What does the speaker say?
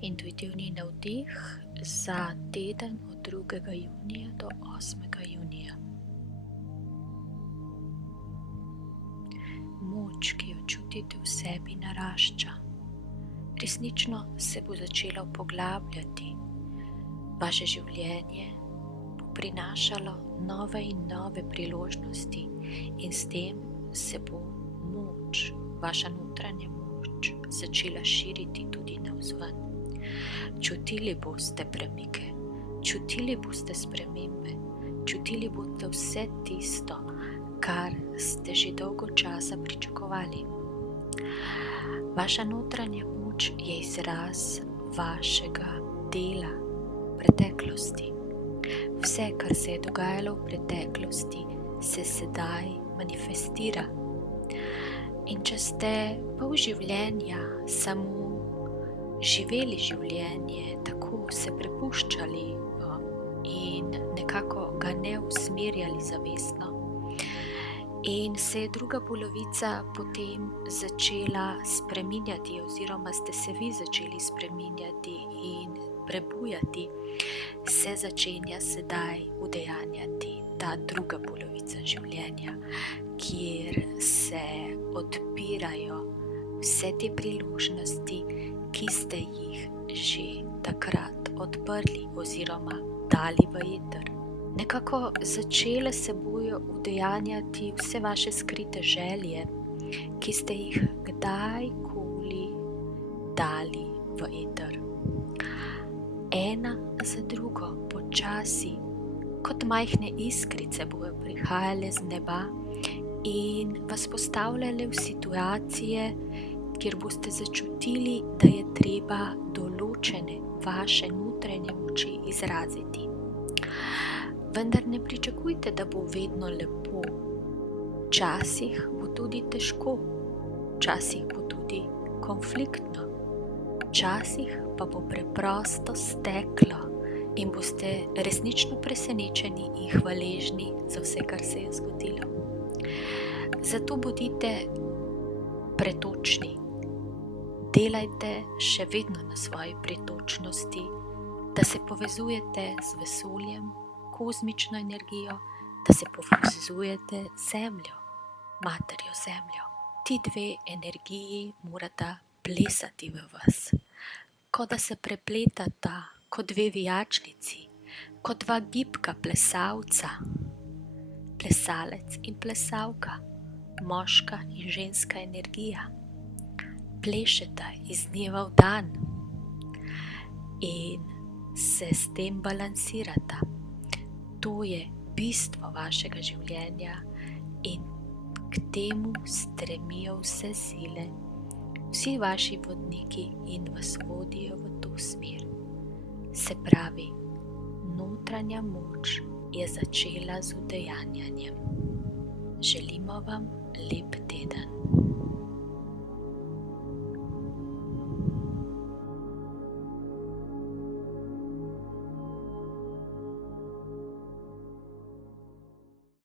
Intuitivni navdih za teden od 2. junija do 8. junija. Moč, ki jo čutite v sebi, narašča. Resnično se bo začela poglabljati. Vaše življenje bo prinašalo nove in nove priložnosti in s tem se bo moč, vaša notranja moč, začela širiti tudi navzven. Čutili boste premike, čutili boste spremembe, čutili boste vse tisto, kar ste že dolgo časa pričakovali. Vaša notranja moč je izraz vašega dela preteklosti. Vse, kar se je dogajalo v preteklosti, se sedaj manifestira. In če ste pol življenja samo živeli življenje, tako se prepuščali in nekako ga ne usmerjali zavestno, in se je druga polovica potem začela spreminjati oziroma ste se vi začeli spreminjati in prebujati, se začenja sedaj udejanjati ta druga polovica življenja, kjer se odpirajo vse te priložnosti, ki ste jih že takrat odprli oziroma dali v eter. Nekako začele se bojo udejanjati vse vaše skrite želje, ki ste jih kdajkoli dali v eter. Ena za drugo, počasi, kot majhne iskrice bojo prihajale z neba in vas postavljale v situacije, kjer boste začutili, da je treba določene vaše notranje moči izraziti. Vendar ne pričakujte, da bo vedno lepo. Včasih bo tudi težko, včasih bo tudi konfliktno, včasih pa bo preprosto steklo in boste resnično presenečeni in hvaležni za vse, kar se je zgodilo. Zato bodite pretočni. Delajte še vedno na svoji pretočnosti, da se povezujete z vesoljem, kozmično energijo, da se povezujete z Zemljo, Materjo Zemljo. Ti dve energiji morata plesati v vas, kot da se prepletata kot dve vijačnici, kot dva gibka plesalca, plesalec in plesalka, moška in ženska energija. Plešeta iz dneva v dan in se s tem balansirata. To je bistvo vašega življenja in k temu stremijo vse sile, vsi vaši vodniki in vas vodijo v to smer. Se pravi, notranja moč je začela z udejanjanjem. Želimo vam lep teden.